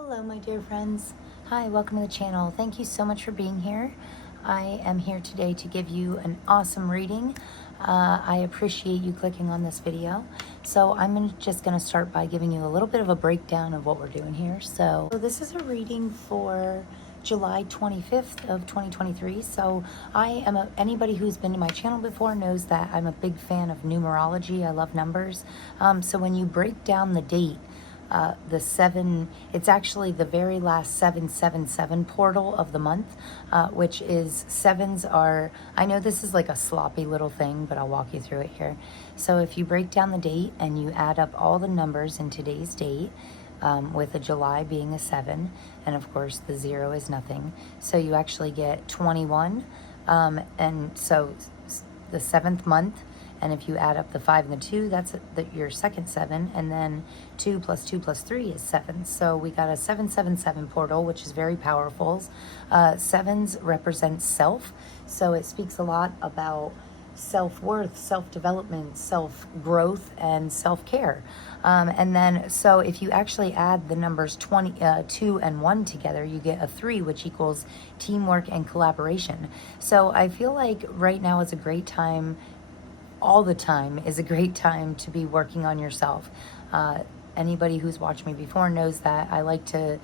Hello, my dear friends. Hi, welcome to the channel. Thank you so much for being here. I am here today to give you an awesome reading. I appreciate you clicking on this video. So I'm just going to start by giving you a little bit of a breakdown of what we're doing here. So this is a reading for July 25th of 2023. So anybody who's been to my channel before knows that I'm a big fan of numerology. I love numbers. So when you break down the date, the 7, it's actually the very last 777 portal of the month, which is sevens are, I know this is like a sloppy little thing, but I'll walk you through it here. So if you break down the date and you add up all the numbers in today's date, with a July being a 7, and of course the 0 is nothing, so you actually get 21, and so the 7th month. And if you add up the 5 and the 2, that's your second 7. And then 2 plus 2 plus 3 is 7. So we got a 777 portal, which is very powerful. Sevens represent self. So it speaks a lot about self-worth, self-development, self-growth, and self-care. And then, so if you actually add the numbers 2 and 1 together, you get a 3, which equals teamwork and collaboration. So I feel like right now is a great time. All the time is a great time to be working on yourself. Anybody who's watched me before knows that I like to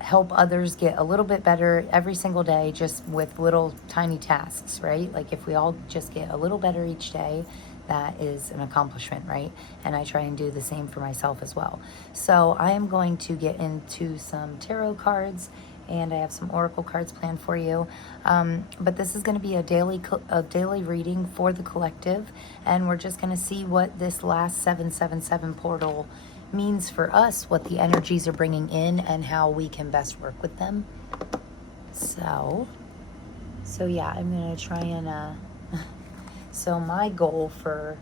help others get a little bit better every single day, just with little tiny tasks, right? Like if we all just get a little better each day, that is an accomplishment, right? And I try and do the same for myself as well. So I am going to get into some tarot cards, and I have some oracle cards planned for you. But this is going to be a daily reading for the collective, and we're just going to see what this last 777 portal means for us, what the energies are bringing in, and how we can best work with them. So yeah, I'm going to try and so my goal for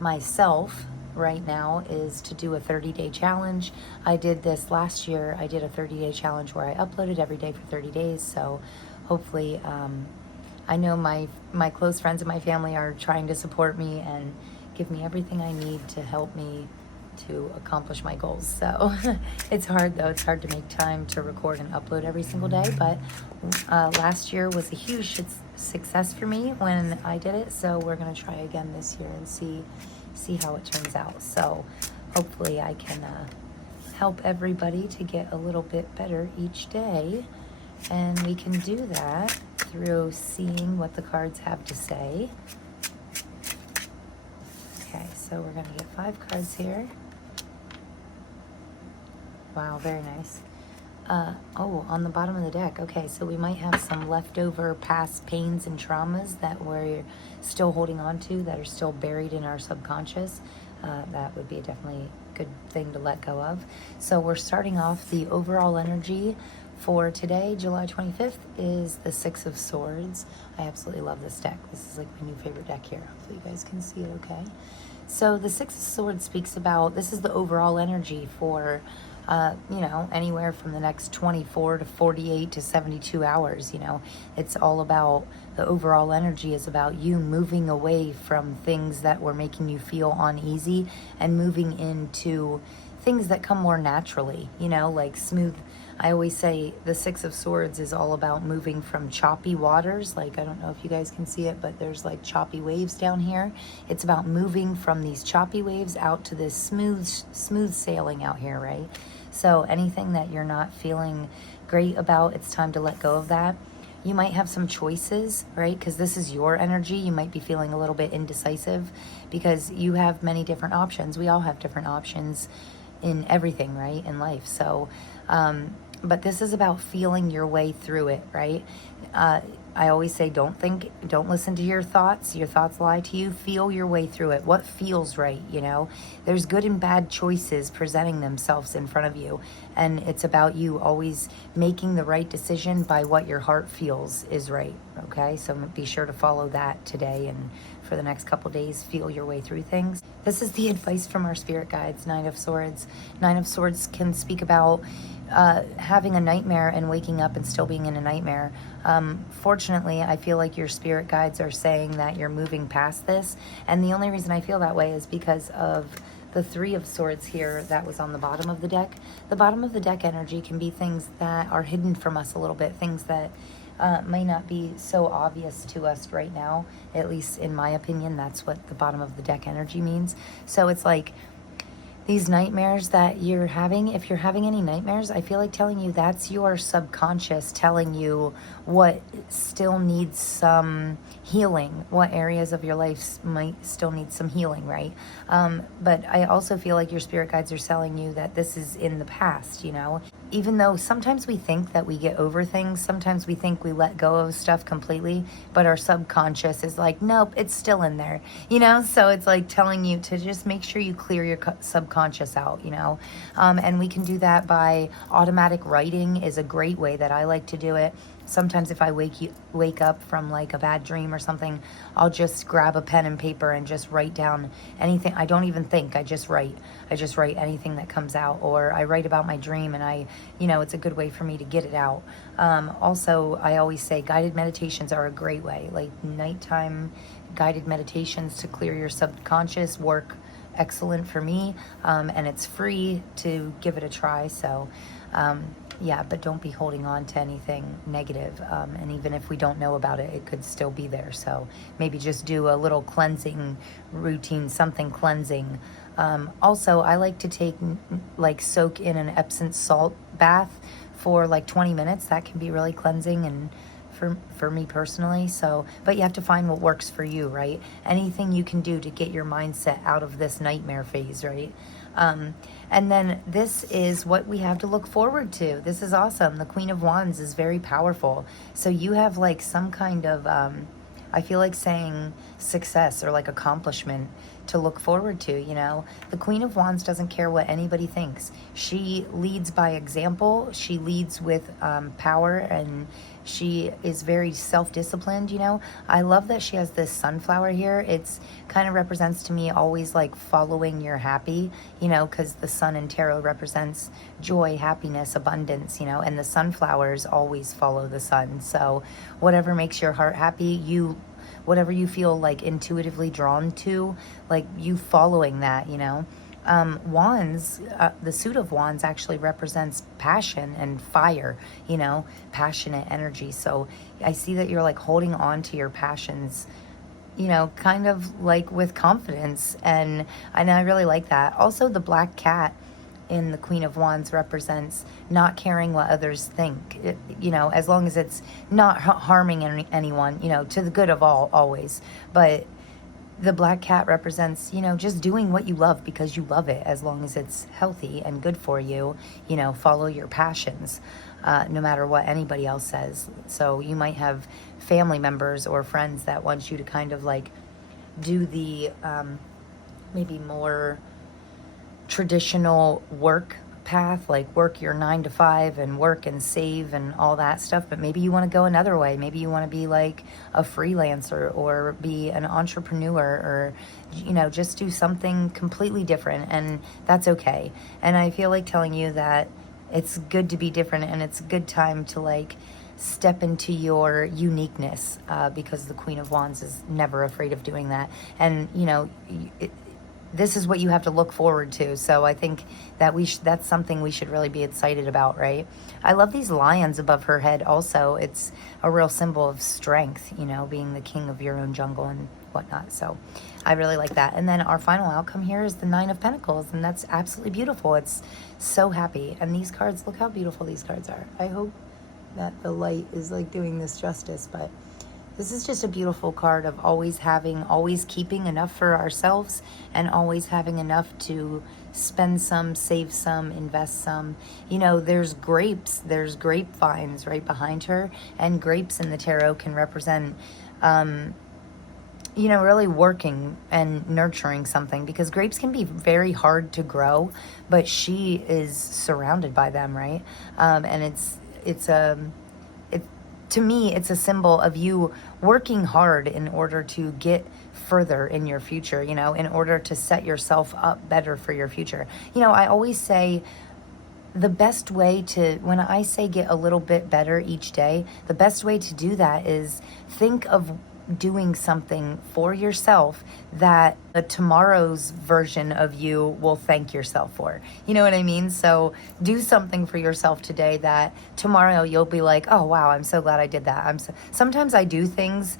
myself right now is to do a 30-day challenge. I did this last year. I did a 30-day challenge where I uploaded every day for 30 days. So hopefully, I know my close friends and my family are trying to support me and give me everything I need to help me to accomplish my goals. So it's hard though. It's hard to make time to record and upload every single day. But last year was a huge success for me when I did it. So we're going to try again this year and see how it turns out. So hopefully I can help everybody to get a little bit better each day, and we can do that through seeing what the cards have to say. Okay, so we're going to get 5 cards here. Wow, very nice. Oh, on the bottom of the deck. Okay, so we might have some leftover past pains and traumas that we're still holding on to, that are still buried in our subconscious. That would be definitely a good thing to let go of. So we're starting off the overall energy for today, July 25th, is the 6 of Swords. I absolutely love this deck. This is like my new favorite deck here. Hopefully you guys can see it okay. So the 6 of Swords speaks about, this is the overall energy for anywhere from the next 24 to 48 to 72 hours. It's all about, the overall energy is about you moving away from things that were making you feel uneasy and moving into things that come more naturally, like smooth. I always say the 6 of Swords is all about moving from choppy waters. Like, I don't know if you guys can see it, but there's like choppy waves down here. It's about moving from these choppy waves out to this smooth sailing out here, right? So anything that you're not feeling great about, it's time to let go of that. You might have some choices, right? Because this is your energy. You might be feeling a little bit indecisive because you have many different options. We all have different options in everything, right, in life. So, but this is about feeling your way through it, right? I always say, don't listen to your thoughts. Your thoughts lie to you. Feel your way through it. What feels right, There's good and bad choices presenting themselves in front of you. And it's about you always making the right decision by what your heart feels is right, okay? So be sure to follow that today and for the next couple days. Feel your way through things. This is the advice from our spirit guides, 9 of Swords. 9 of Swords can speak about having a nightmare and waking up and still being in a nightmare. Fortunately, I feel like your spirit guides are saying that you're moving past this. And the only reason I feel that way is because of the Three of Swords here that was on the bottom of the deck. The bottom of the deck energy can be things that are hidden from us a little bit, things that may not be so obvious to us right now. At least in my opinion, that's what the bottom of the deck energy means. So it's like these nightmares that you're having, if you're having any nightmares, I feel like telling you that's your subconscious telling you what still needs some healing, what areas of your life might still need some healing, right? But I also feel like your spirit guides are telling you that this is in the past, you know? Even though sometimes we think that we get over things, sometimes we think we let go of stuff completely, but our subconscious is like, nope, it's still in there, you know? So it's like telling you to just make sure you clear your subconscious out, you know? And we can do that by automatic writing is a great way that I like to do it. Sometimes if I wake up from like a bad dream or something, I'll just grab a pen and paper and just write down anything. I don't even think, I just write anything that comes out, or I write about my dream, and it's a good way for me to get it out. Also, I always say guided meditations are a great way, like nighttime guided meditations to clear your subconscious work excellent for me, and it's free to give it a try. So yeah, but don't be holding on to anything negative. And even if we don't know about it, it could still be there. So maybe just do a little cleansing routine, something cleansing. Also, I like to soak in an Epsom salt bath for like 20 minutes. That can be really cleansing and for me personally. So, but you have to find what works for you, right? Anything you can do to get your mindset out of this nightmare phase, right? And then this is what we have to look forward to. This is awesome. The Queen of Wands is very powerful. So you have like some kind of, I feel like saying success or like accomplishment to look forward to, you know. The Queen of Wands doesn't care what anybody thinks. She leads by example. She leads with power, and she is very self-disciplined, you know. I love that she has this sunflower here. It's kind of represents to me always like following your happy, you know, because the sun in tarot represents joy, happiness, abundance, you know, and the sunflowers always follow the sun. So whatever makes your heart happy, whatever you feel like intuitively drawn to, like you following that, you know. Wands, the suit of wands actually represents passion and fire, you know, passionate energy. So I see that you're like holding on to your passions, you know, kind of like with confidence. And I really like that. Also, the black cat in the Queen of Wands represents not caring what others think, you know, as long as it's not harming anyone, you know, to the good of all, always. But the black cat represents, you know, just doing what you love because you love it, as long as it's healthy and good for you, you know, follow your passions, no matter what anybody else says. So you might have family members or friends that want you to kind of like do the maybe more traditional work path, like work your 9 to 5 and work and save and all that stuff. But maybe you want to go another way. Maybe you want to be like a freelancer or be an entrepreneur, or, you know, just do something completely different, and that's okay. And I feel like telling you that it's good to be different, and it's a good time to like step into your uniqueness, because the Queen of Wands is never afraid of doing that. And, you know, this is what you have to look forward to. So I think that that's something we should really be excited about, right? I love these lions above her head also. It's a real symbol of strength, you know, being the king of your own jungle and whatnot. So I really like that. And then our final outcome here is the 9 of Pentacles, and that's absolutely beautiful. It's so happy. And these cards, look how beautiful these cards are. I hope that the light is like doing this justice, but this is just a beautiful card of always keeping enough for ourselves, and always having enough to spend some, save some, invest some. You know, there's grapevines right behind her, and grapes in the tarot can represent, you know, really working and nurturing something, because grapes can be very hard to grow, but she is surrounded by them, right? And to me, it's a symbol of you working hard in order to get further in your future, you know, in order to set yourself up better for your future. You know, I always say the best way to, when I say get a little bit better each day, the best way to do that is think of doing something for yourself that the tomorrow's version of you will thank yourself for. You know what I mean? So do something for yourself today that tomorrow you'll be like, oh wow, I'm so glad I did that. Sometimes I do things,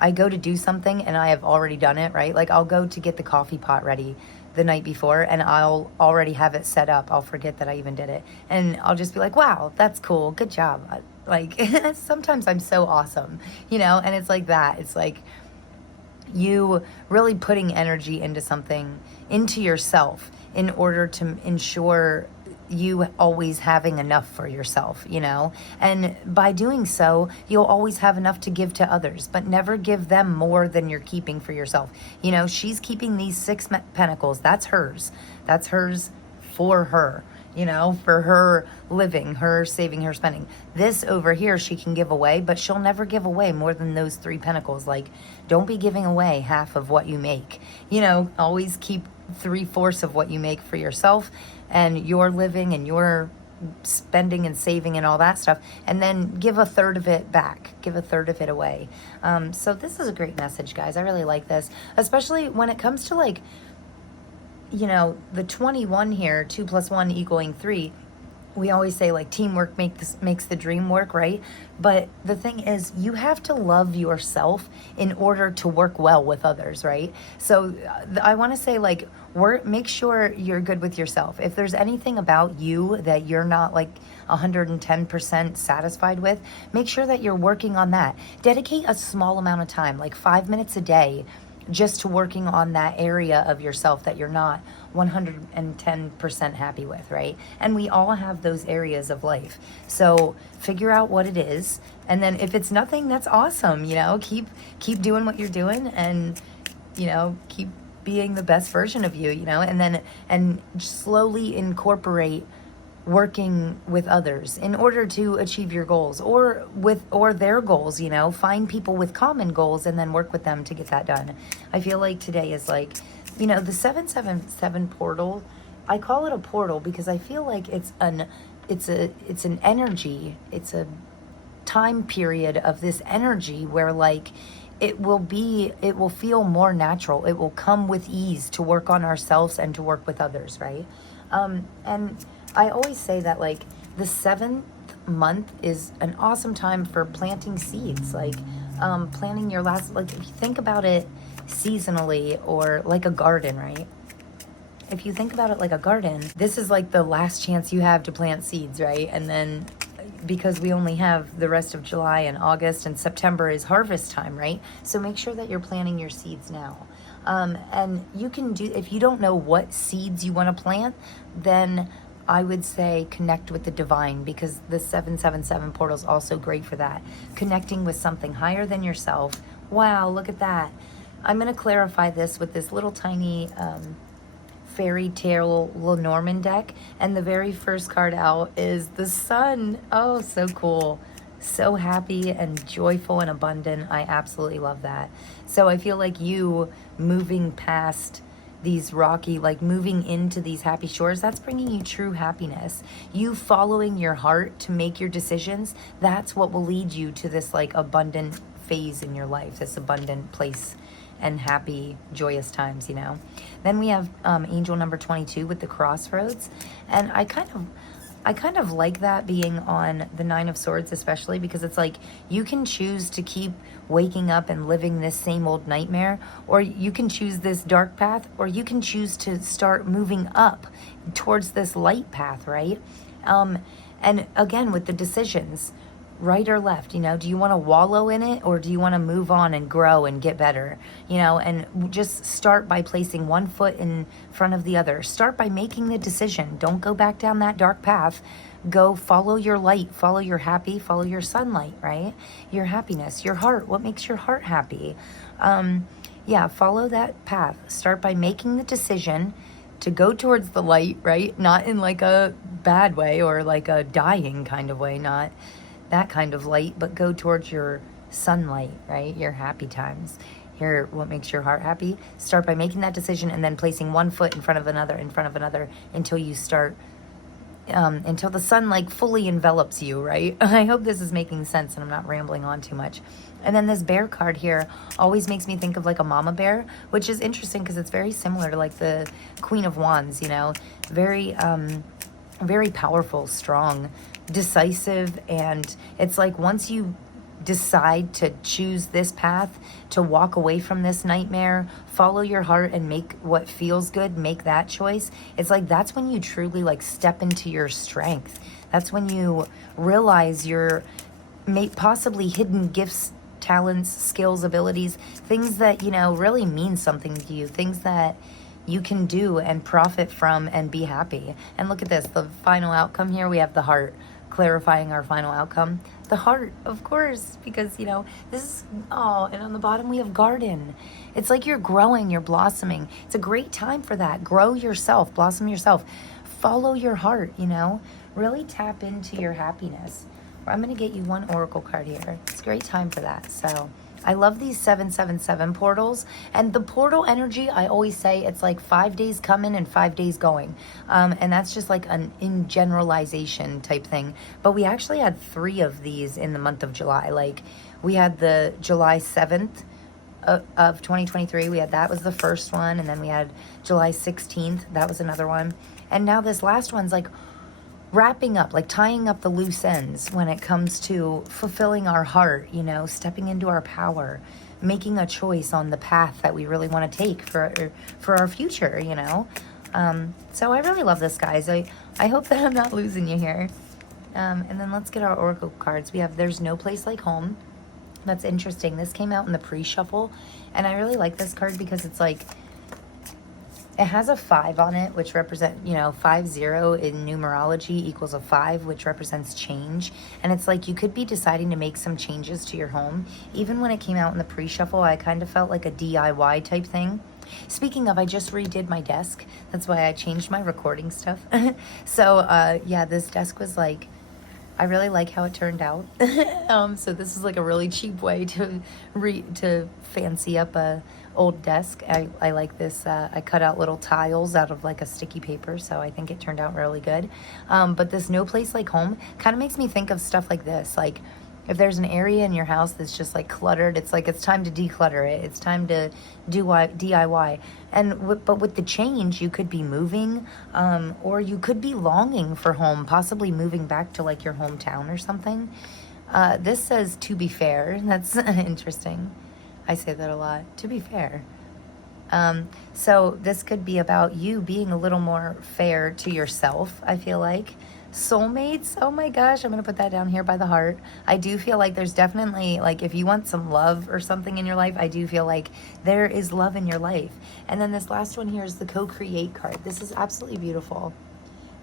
I go to do something and I have already done it, right? Like I'll go to get the coffee pot ready the night before and I'll already have it set up. I'll forget that I even did it. And I'll just be like, wow, that's cool. Good job. Like sometimes I'm so awesome, you know? And it's like that. It's like you really putting energy into something, into yourself, in order to ensure you always having enough for yourself, you know? And by doing so, you'll always have enough to give to others, but never give them more than you're keeping for yourself. You know, she's keeping these 6 pentacles. That's hers. That's hers for her, you know, for her living, her saving, her spending. This over here, she can give away, but she'll never give away more than those 3 pentacles. Like, don't be giving away half of what you make. You know, always keep 3/4 of what you make for yourself and your living and your spending and saving and all that stuff, and then give 1/3 of it back, give 1/3 of it away. So this is a great message, guys. I really like this, especially when it comes to, like, you know, the 21 here, 2 + 1 = 3. We always say, like, teamwork makes the dream work, right? But the thing is, you have to love yourself in order to work well with others, right? So I want to say, like, make sure you're good with yourself. If there's anything about you that you're not, like, 110% satisfied with, make sure that you're working on that. Dedicate a small amount of time, like 5 minutes a day, just to working on that area of yourself that you're not 110% happy with, right? And we all have those areas of life. So figure out what it is. And then if it's nothing, that's awesome. You know, keep doing what you're doing, and, you know, keep being the best version of you, you know, and slowly incorporate working with others in order to achieve your goals, or their goals, you know. Find people with common goals and then work with them to get that done. I feel like today is, like, you know, the 777 portal. I call it a portal because I feel like it's an energy, it's a time period of this energy where, like, it will feel more natural. It will come with ease to work on ourselves and to work with others, right? And I always say that, like, the 7th month is an awesome time for planting seeds, like, planting your last, like, if you think about it seasonally, or like a garden, right? If you think about it like a garden, this is like the last chance you have to plant seeds, right? And then, because we only have the rest of July and August, and September is harvest time, right? So make sure that you're planting your seeds now. And you can do, if you don't know what seeds you want to plant, then I would say connect with the divine, because the 777 portal is also great for that. Connecting with something higher than yourself. Wow, look at that. I'm going to clarify this with this little tiny fairy tale Lenormand deck. And the very first card out is the sun. Oh, so cool. So happy and joyful and abundant. I absolutely love that. So I feel like you moving past these rocky, like moving into these happy shores, that's bringing you true happiness. You following your heart to make your decisions, that's what will lead you to this, like, abundant phase in your life, this abundant place and happy, joyous times, you know. Then we have angel number 22 with the crossroads. And I kind of like that being on the 9 of Swords, especially because it's like you can choose to keep waking up and living this same old nightmare, or you can choose this dark path, or you can choose to start moving up towards this light path, right? And again, with the decisions, right or left, you know, do you want to wallow in it, or do you want to move on and grow and get better, you know? And just start by placing one foot in front of the other. Start by making the decision. Don't go back down that dark path. Go follow your light, follow your happy, follow your sunlight, right? Your happiness, your heart, what makes your heart happy? Yeah, follow that path. Start by making the decision to go towards the light, right? Not in like a bad way or like a dying kind of way, not that kind of light, but go towards your sunlight, right? Your happy times. Here, what makes your heart happy? Start by making that decision and then placing one foot in front of another, until you start until the sun like fully envelops you, right? I hope this is making sense and I'm not rambling on too much. And then this bear card here always makes me think of like a mama bear, which is interesting because it's very similar to like the Queen of Wands, you know, very, very powerful, strong, decisive. And it's like once you decide to choose this path, to walk away from this nightmare, follow your heart and make what feels good, make that choice. It's like that's when you truly like step into your strength. That's when you realize your possibly hidden gifts, talents, skills, abilities, things that, you know, really mean something to you, things that you can do and profit from and be happy. And look at this, the final outcome here, we have the heart, clarifying our final outcome. The heart, of course, because, you know, this is, oh, and on the bottom we have garden. It's like you're growing, you're blossoming. It's a great time for that. Grow yourself, blossom yourself, follow your heart, you know, really tap into your happiness. I'm going to get you one oracle card here. It's a great time for that. So I love these 777 portals, and the portal energy, I always say it's like 5 days coming and 5 days going. And that's just like an in generalization type thing. But we actually had 3 of these in the month of July. Like we had the July 7th of 2023. We had, that was the first one. And then we had July 16th. That was another one. And now this last one's like wrapping up, like tying up the loose ends when it comes to fulfilling our heart, you know, stepping into our power, making a choice on the path that we really want to take for our future, you know. So I really love this, guys. I hope that I'm not losing you here. And then let's get our oracle cards. We have There's No Place Like Home. That's interesting. This came out in the pre-shuffle, and I really like this card because it's like, it has a 5 on it, which represent, you know, 5-0 in numerology equals a 5, which represents change. And it's like you could be deciding to make some changes to your home. Even when it came out in the pre-shuffle, I kind of felt like a DIY type thing. Speaking of, I just redid my desk. That's why I changed my recording stuff. So, yeah, this desk was like, I really like how it turned out. So this is like a really cheap way to fancy up a old desk. I like this. I cut out little tiles out of like a sticky paper, so I think it turned out really good. But this No Place Like Home kind of makes me think of stuff like this. Like if there's an area in your house that's just like cluttered, it's like it's time to declutter it. It's time to do DIY. And but with the change, you could be moving, or you could be longing for home, possibly moving back to like your hometown or something. This says to be fair. That's interesting. I say that a lot. To be fair. So this could be about you being a little more fair to yourself, I feel like. Soulmates, oh my gosh, I'm gonna put that down here by the heart. I do feel like there's definitely, like, if you want some love or something in your life, I do feel like there is love in your life. And then this last one here is the co-create card. This is absolutely beautiful.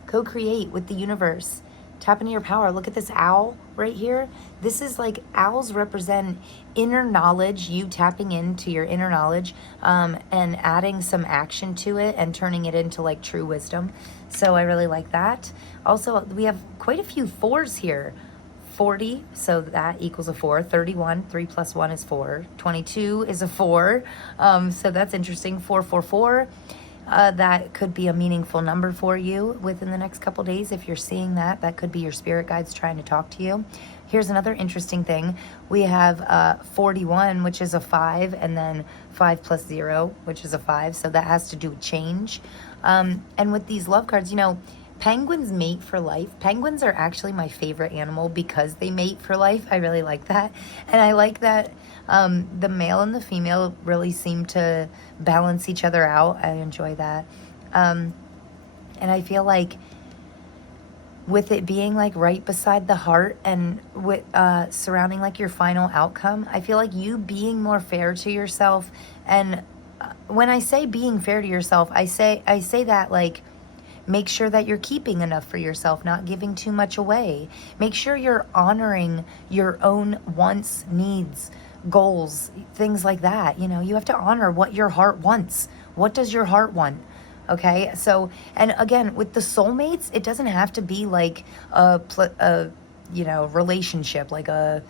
Co-create with the universe. Tap into your power. Look at this owl right here. This is like, owls represent inner knowledge, you tapping into your inner knowledge, and adding some action to it and turning it into like true wisdom. So I really like that. Also, we have quite a few 4s here. 40, so that equals a 4. 31, 3 plus 1 is 4. 22 is a 4. So that's interesting. 444. That could be a meaningful number for you within the next couple days. If you're seeing that, that could be your spirit guides trying to talk to you. Here's another interesting thing. We have 41, which is a 5, and then 5 plus 0, which is a 5. So that has to do with change. And with these love cards, you know, penguins mate for life. Penguins are actually my favorite animal because they mate for life. I really like that. And I like that the male and the female really seem to balance each other out. I enjoy that. And I feel like with it being like right beside the heart and with surrounding like your final outcome, I feel like you being more fair to yourself. And when I say being fair to yourself, I say that like, make sure that you're keeping enough for yourself, not giving too much away. Make sure you're honoring your own wants, needs, goals, things like that. You know, you have to honor what your heart wants. What does your heart want? Okay, so, and again, with the soulmates, it doesn't have to be like a you know, relationship, like a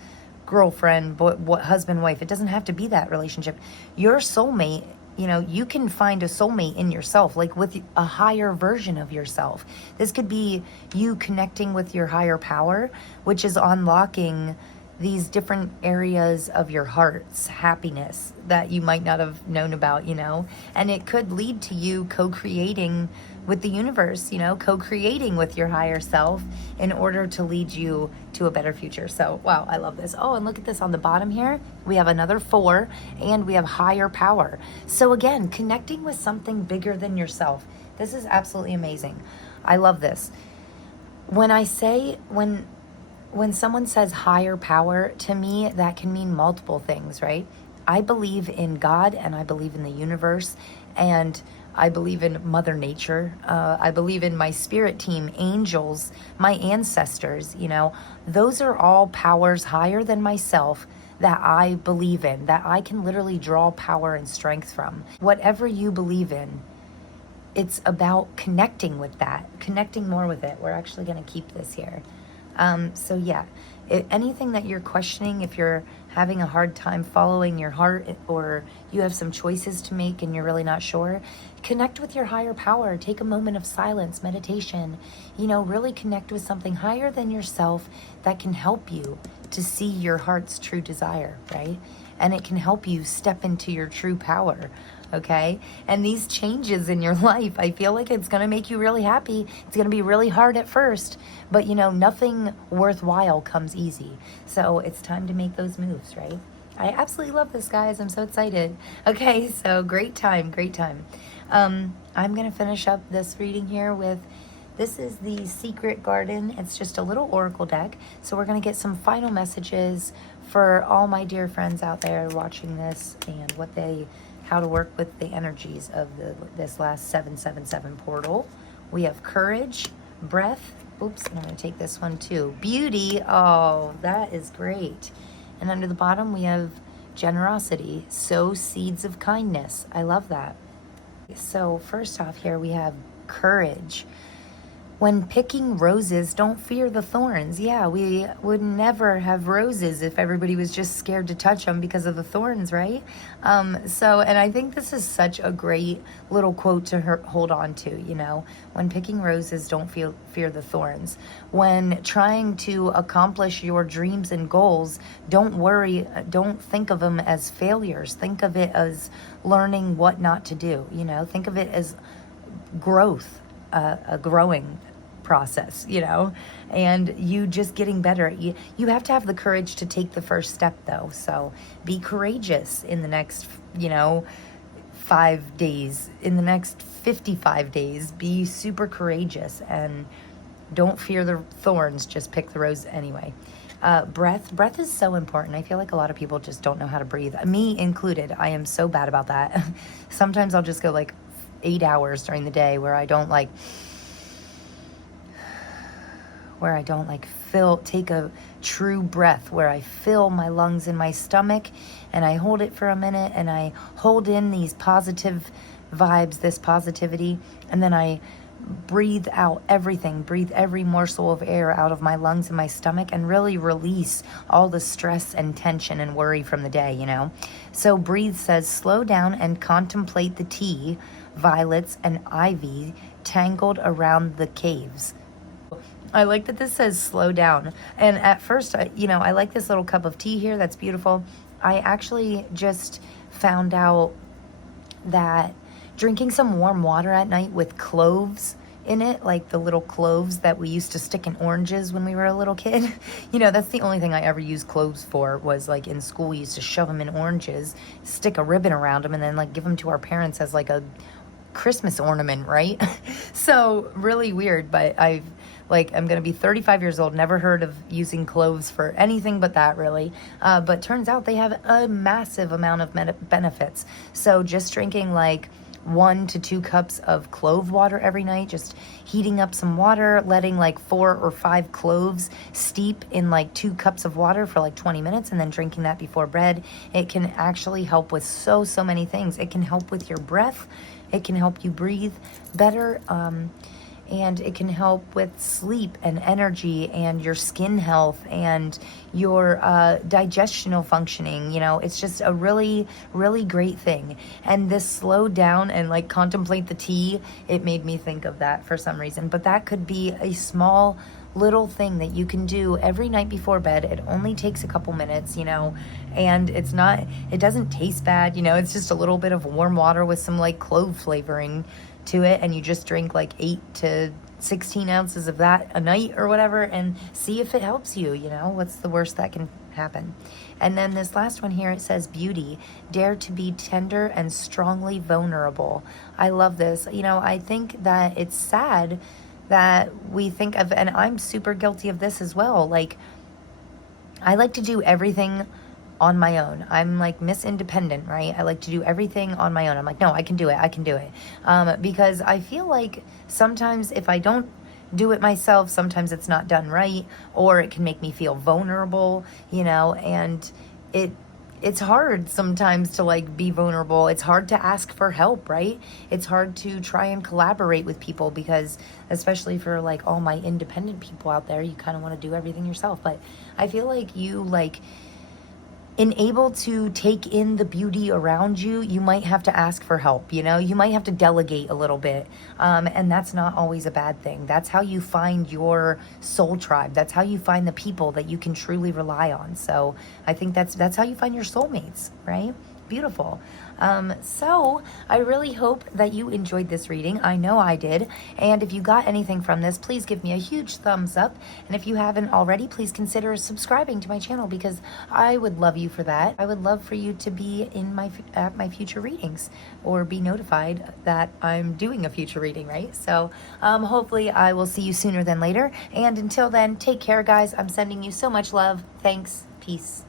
girlfriend, husband, wife. It doesn't have to be that relationship. Your soulmate, You know, you can find a soulmate in yourself, like with a higher version of yourself. This could be you connecting with your higher power, which is unlocking these different areas of your heart's happiness that you might not have known about, you know? And it could lead to you co-creating with the universe, you know, co-creating with your higher self in order to lead you to a better future. So, wow, I love this. Oh, and look at this on the bottom here. We have another 4 and we have higher power. So again, connecting with something bigger than yourself. This is absolutely amazing. I love this. When I say, when someone says higher power, to me, that can mean multiple things, right? I believe in God and I believe in the universe and I believe in Mother Nature. I believe in my spirit team, angels, my ancestors, you know. Those are all powers higher than myself that I believe in, that I can literally draw power and strength from. Whatever you believe in, it's about connecting with that, connecting more with it. We're actually going to keep this here. So yeah, anything that you're questioning, if you're having a hard time following your heart or you have some choices to make and you're really not sure, connect with your higher power. Take a moment of silence, meditation, you know, really connect with something higher than yourself that can help you to see your heart's true desire, right? And it can help you step into your true power. Okay? And these changes in your life, I feel like it's going to make you really happy. It's going to be really hard at first, but you know, nothing worthwhile comes easy. So it's time to make those moves, right? I absolutely love this, guys. I'm so excited. Okay, so great time, great time. I'm going to finish up this reading here with, this is the Secret Garden. It's just a little oracle deck. So we're going to get some final messages for all my dear friends out there watching this and how to work with the energies of this last 777 portal. We have courage, breath. Oops, and I'm going to take this one too. Beauty. Oh, that is great. And under the bottom, we have generosity. Sow seeds of kindness. I love that. So first off here, we have courage. When picking roses, don't fear the thorns. Yeah, we would never have roses if everybody was just scared to touch them because of the thorns, right? And I think this is such a great little quote to hold on to, you know. When picking roses, don't fear the thorns. When trying to accomplish your dreams and goals, don't worry, don't think of them as failures. Think of it as learning what not to do, you know. Think of it as growth, a growing process, you know, and you just getting better. You have to have the courage to take the first step though. So be courageous in the next, you know, 5 days, in the next 55 days, be super courageous and don't fear the thorns, just pick the rose anyway. Breath is so important. I feel like a lot of people just don't know how to breathe, me included. I am so bad about that. Sometimes I'll just go like 8 hours during the day where I don't take a true breath, where I fill my lungs in my stomach and I hold it for a minute and I hold in these positive vibes, this positivity, and then I breathe out everything, breathe every morsel of air out of my lungs and my stomach and really release all the stress and tension and worry from the day, you know? So breathe says, slow down and contemplate the tea, violets and ivy tangled around the caves. I like that this says slow down. And at first, I like this little cup of tea here. That's beautiful. I actually just found out that drinking some warm water at night with cloves in it, like the little cloves that we used to stick in oranges when we were a little kid. You know, that's the only thing I ever used cloves for, was like in school we used to shove them in oranges, stick a ribbon around them, and then like give them to our parents as like a Christmas ornament, right? So really weird, but I'm gonna be 35 years old, never heard of using cloves for anything but that, really. But turns out they have a massive amount of benefits. So just drinking like 1 to 2 cups of clove water every night, just heating up some water, letting like 4 or 5 cloves steep in like 2 cups of water for like 20 minutes, and then drinking that before bed. It can actually help with so many things. It can help with your breath. It can help you breathe better. and it can help with sleep and energy and your skin health and your digestional functioning. You know, it's just a really, really great thing. And this slow down and like contemplate the tea, it made me think of that for some reason. But that could be a small little thing that you can do every night before bed. It only takes a couple minutes, you know, and it doesn't taste bad, you know, it's just a little bit of warm water with some like clove flavoring to it, and you just drink like 8 to 16 ounces of that a night or whatever, and see if it helps you. You know, what's the worst that can happen? And then this last one here, it says beauty, dare to be tender and strongly vulnerable. I love this. You know, I think that it's sad that we think of, and I'm super guilty of this as well, like I like to do everything on my own. I'm like Miss Independent, right? I like to do everything on my own. I'm like, no, I can do it. I can do it. Because I feel like sometimes if I don't do it myself, sometimes it's not done right, or it can make me feel vulnerable, you know, and it's hard sometimes to like be vulnerable. It's hard to ask for help, right? It's hard to try and collaborate with people, because especially for like all my independent people out there, you kind of want to do everything yourself. But I feel like you like able to take in the beauty around you, you might have to ask for help, you know? You might have to delegate a little bit, and that's not always a bad thing. That's how you find your soul tribe. That's how you find the people that you can truly rely on. So I think that's how you find your soulmates, right? Beautiful. So I really hope that you enjoyed this reading. I know I did. And if you got anything from this, please give me a huge thumbs up. And if you haven't already, please consider subscribing to my channel, because I would love you for that. I would love for you to be in at my future readings, or be notified that I'm doing a future reading, right? So hopefully I will see you sooner than later. And until then, take care, guys. I'm sending you so much love. Thanks. Peace.